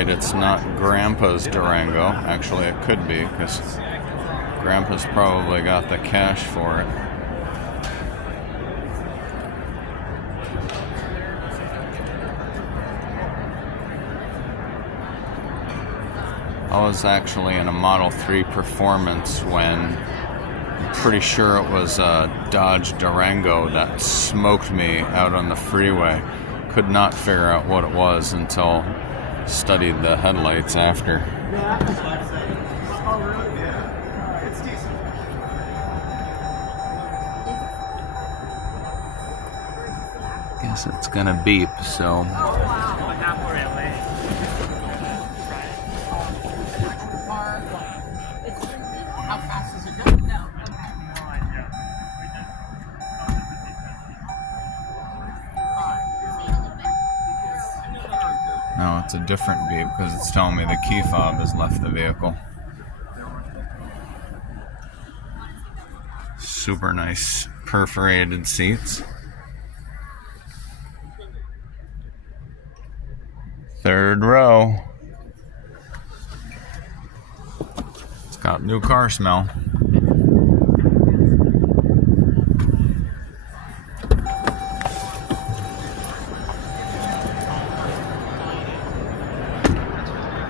afraid it's not Grandpa's Durango. Actually, it could be, because Grandpa's probably got the cash for it. I was actually in a Model 3 Performance when I'm pretty sure it was a Dodge Durango that smoked me out on the freeway. Could not figure out what it was until studied the headlights after. Guess it's gonna beep, so. No, it's a different beep because it's telling me the key fob has left the vehicle. Super nice perforated seats. Third row. It's got new car smell.